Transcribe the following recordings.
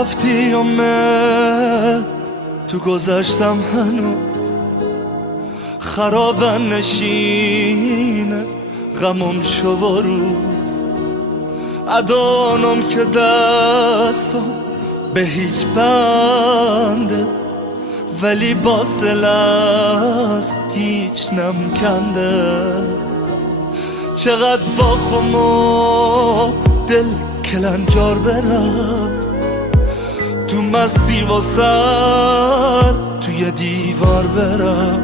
رفتی تو گذشتم هنوز خرابن نشینه غمم شو و روز ادانم که دستم به هیچ بنده ولی باز دل از هیچ نمکنده چقدر واخم و دل کلنجار برم تو مستی و سر توی دیوار برم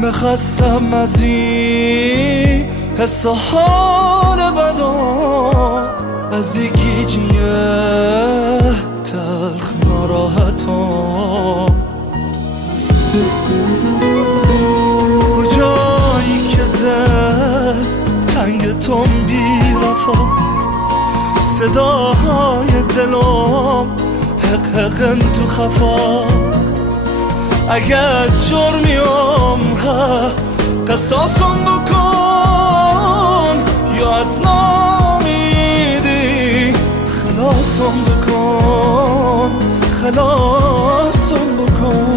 میخواستم از این حس و حال بدم از این گیجیه تلخ ناراحتم کجایی که دل تنگ تم بی وفا صداهای دلم حق حقن تو خفا اگر جرمیم قصاصم بکن یا از نامیدی خلاصم بکن خلاصم بکن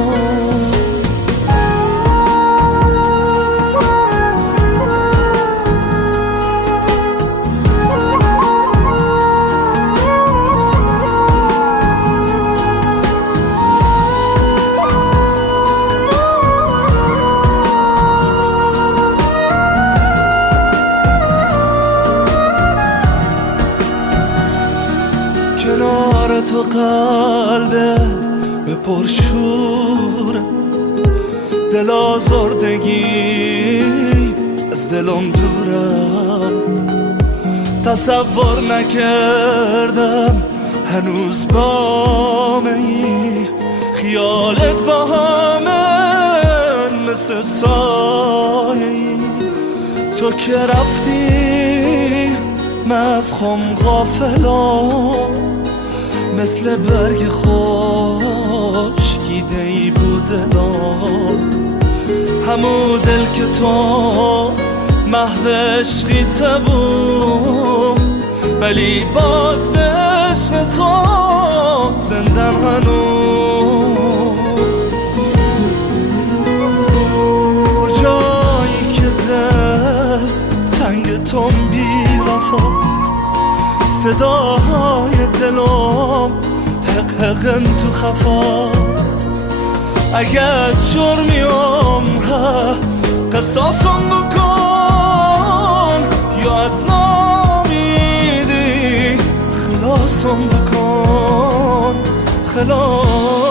کنار تو قلبه به پرشوره دل آزردگی از دلم دوره تصور نکردم هنوز با می خیالت با همه مثل سایه تو که رفتی من از خم غافلم مثل برگ خشکیده ای بود دلم همو دل که تو محو عشقیت بود ولی باز به عشق تو زندم هنوز کجایی که دل تنگ تم بی وفا صداهای دلم حق حقن تو خفا اگر جرمیم قصاصم بکن یا از نامیدی خلاصم بکن خلاص